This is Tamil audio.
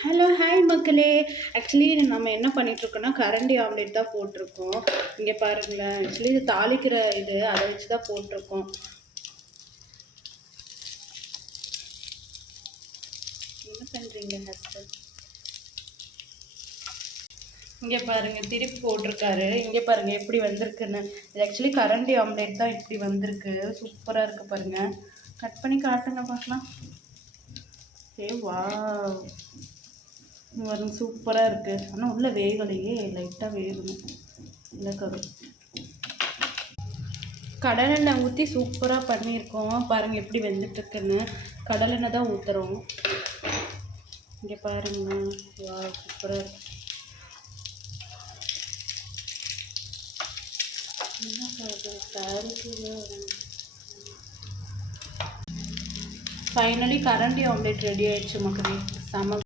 ஹலோ ஹாய் மக்களே. ஆக்சுவலி நம்ம என்ன பண்ணிகிட்ருக்கோன்னா கரண்டி ஆம்லேட் தான் போட்டிருக்கோம். இங்கே பாருங்களேன், ஆக்சுவலி இது தாளிக்கிற அதை வச்சு தான் போட்டிருக்கோம். என்ன பண்ணுறீங்க ஹஸ்பண்ட்? இங்கே பாருங்கள், திருப்பி போட்டிருக்காரு. இங்கே பாருங்கள் எப்படி வந்திருக்குன்னு. இது ஆக்சுவலி கரண்டி ஆம்லேட் தான் இப்படி வந்திருக்கு. சூப்பராக இருக்குது பாருங்கள். கட் பண்ணி காட்டுங்க பார்க்கலாம். வா, வரும் சூப்பராக இருக்குது. ஆனால் உள்ளே வேகலையே, லைட்டாக வேகணும். இல்லை கடலெண்ணெய் ஊற்றி சூப்பராக பண்ணியிருக்கோம். பாருங்கள் எப்படி வெந்துட்டுருக்குன்னு. கடலெண்ணெய் தான் ஊற்றுறோம். இங்கே பாருங்க, வா சூப்பராக இருக்கு. ஃபைனலி கரண்டி ஆம்லேட் ரெடி ஆயிடுச்சு மக்களே. செம